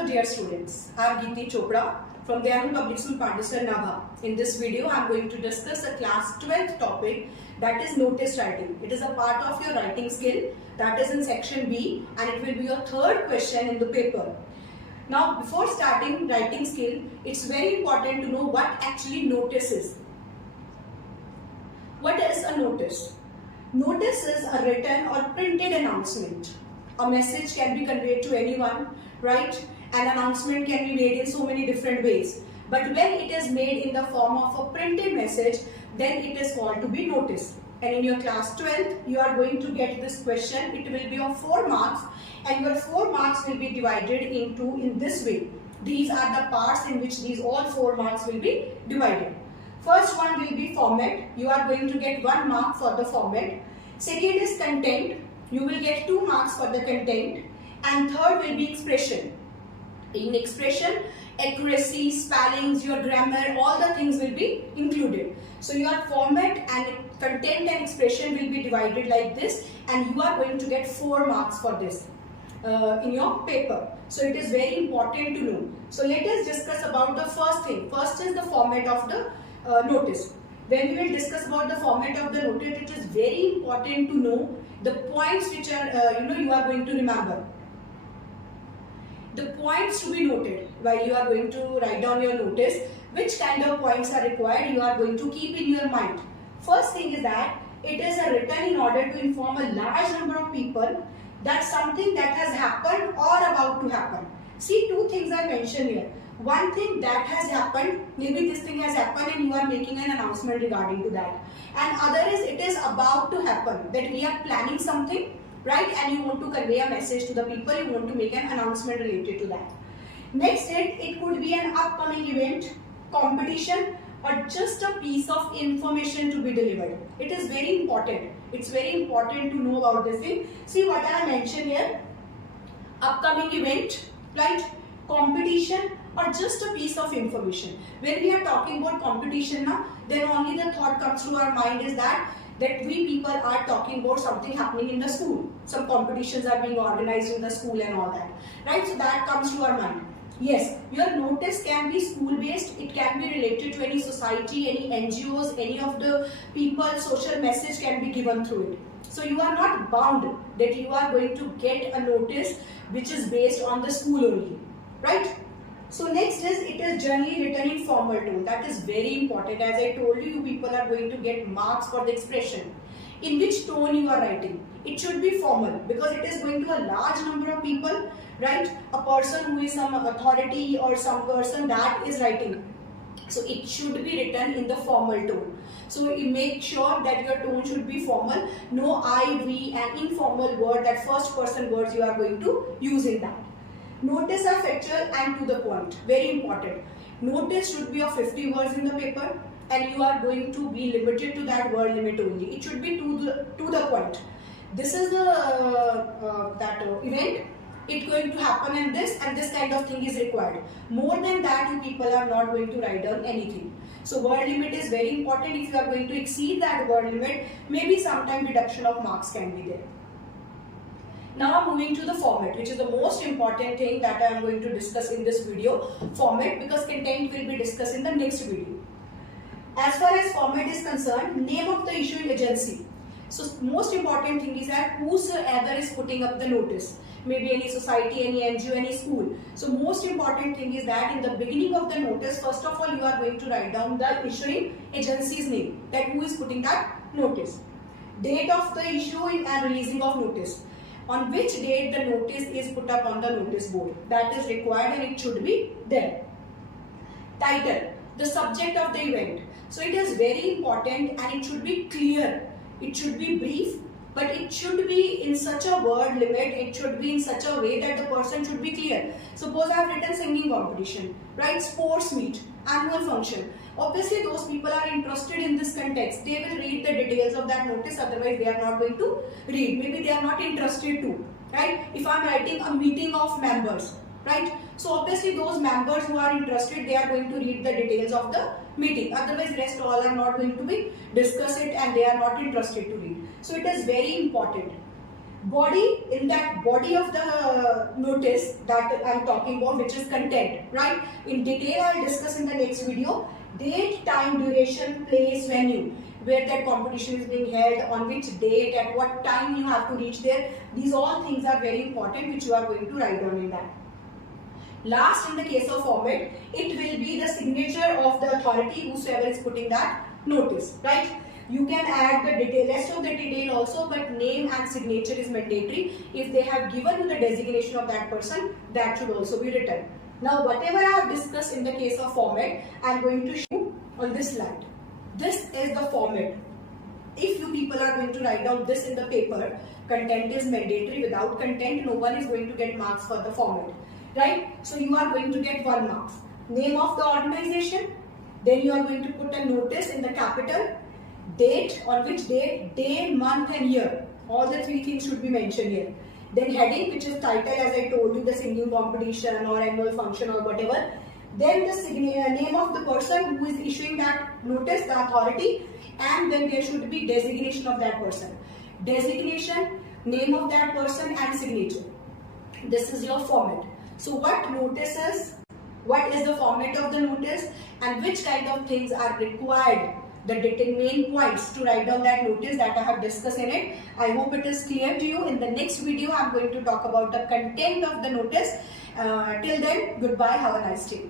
Hello dear students, I am Geeti Chopra from the Public School Pandisar Nabha. In this video, I am going to discuss a class 12th topic, that is notice writing. It is a part of your writing skill, that is in section B, and it will be your third question in the paper. Now before starting writing skill, it's very important to know what actually notice is. What is a notice? Notice is a written or printed announcement. A message can be conveyed to anyone, right? An announcement can be made in so many different ways. But when it is made in the form of a printed message, then it is called to be notice. And in your class 12th, you are going to get this question. It will be of 4 marks, and your 4 marks will be divided into in this way. These are the parts in which these all 4 marks will be divided. First one will be format. You are going to get 1 mark for the format. Second is content. You will get 2 marks for the content. And third will be expression. In expression, accuracy, spellings, your grammar, all the things will be included. So your format and content and expression will be divided like this, and you are going to get 4 marks for this in your paper. So it is very important to know. So let us discuss about the first thing. First is the format of the notice. When we will discuss about the format of the notice, it is very important to know the points which are you are going to remember. The points to be noted while you are going to write down your notice. Which kind of points are required, you are going to keep in your mind. First thing is that it is written in order to inform a large number of people that something that has happened or about to happen. See, 2 things I mentioned here. One thing that has happened, maybe this thing has happened and you are making an announcement regarding to that. And other is it is about to happen, that we are planning something, right? And you want to convey a message to the people, you want to make an announcement related to that. Next, it could be an upcoming event, competition, or just a piece of information to be delivered. It is very important. It's very important to know about this thing. See what I mentioned here. Upcoming event, right? Competition, or just a piece of information. When we are talking about competition now, then only the thought comes to our mind is that we people are talking about something happening in the school. Some competitions are being organized in the school and all that, right? So that comes to our mind. Yes, your notice can be school based, it can be related to any society, any NGOs, any of the people, social message can be given through it. So you are not bound that you are going to get a notice which is based on the school only, right? So next is, it is generally written in formal tone. That is very important. As I told you, you people are going to get marks for the expression. In which tone you are writing? It should be formal because it is going to a large number of people, right? A person who is some authority or some person that is writing. So it should be written in the formal tone. So you make sure that your tone should be formal. No I, we and informal word, that first person words you are going to use in that. Notice are factual and to the point. Very important. Notice should be of 50 words in the paper, and you are going to be limited to that word limit only. It should be to the point. This is the event. It's going to happen and this kind of thing is required. More than that, you people are not going to write down anything. So word limit is very important. If you are going to exceed that word limit, maybe sometime reduction of marks can be there. Now moving to the format, which is the most important thing that I am going to discuss in this video. Format, because content will be discussed in the next video. As far as format is concerned, name of the issuing agency. So most important thing is that whosoever is putting up the notice, maybe any society, any NGO, any school. So most important thing is that in the beginning of the notice, first of all, you are going to write down the issuing agency's name, that who is putting that notice. Date of the issuing and releasing of notice. On which date the notice is put up on the notice board. That is required and it should be there. Title, the subject of the event. So it is very important and it should be clear. It should be brief, but it should be in such a word limit, it should be in such a way that the person should be clear. Suppose I have written singing competition, right? Sports meet, annual function. Obviously those people are interested in this context. They will read the details of that notice, otherwise they are not going to read. Maybe they are not interested to, right? If I am writing a meeting of members, right? So obviously those members who are interested, they are going to read the details of the meeting. Otherwise rest all are not going to be discuss it and they are not interested to read. So it is very important. Body, in that body of the notice that I'm talking about, which is content, right? In detail, I'll discuss in the next video. Date, time, duration, place, venue, where that competition is being held, on which date, at what time you have to reach there. These all things are very important, which you are going to write down in that. Last, in the case of format, it will be the signature of the authority, whosoever is putting that notice, right? You can add the detail, rest of the detail also, but name and signature is mandatory. If they have given you the designation of that person, that should also be written. Now, whatever I have discussed in the case of format, I am going to show you on this slide. This is the format. If you people are going to write down this in the paper, content is mandatory. Without content, no one is going to get marks for the format, right? So you are going to get 1 mark. Name of the organization, then you are going to put a notice in the capital, date, on which date, day, month and year. All the 3 things should be mentioned here. Then heading, which is title, as I told you, the singing competition or annual function or whatever. Then the name of the person who is issuing that notice, the authority, and then there should be designation of that person. Designation, name of that person and signature. This is your format. So what notices, what is the format of the notice, and which kind of things are required, the main points to write down that notice that I have discussed in it. I hope it is clear to you. In the next video, I am going to talk about the content of the notice. Till then, goodbye, have a nice day.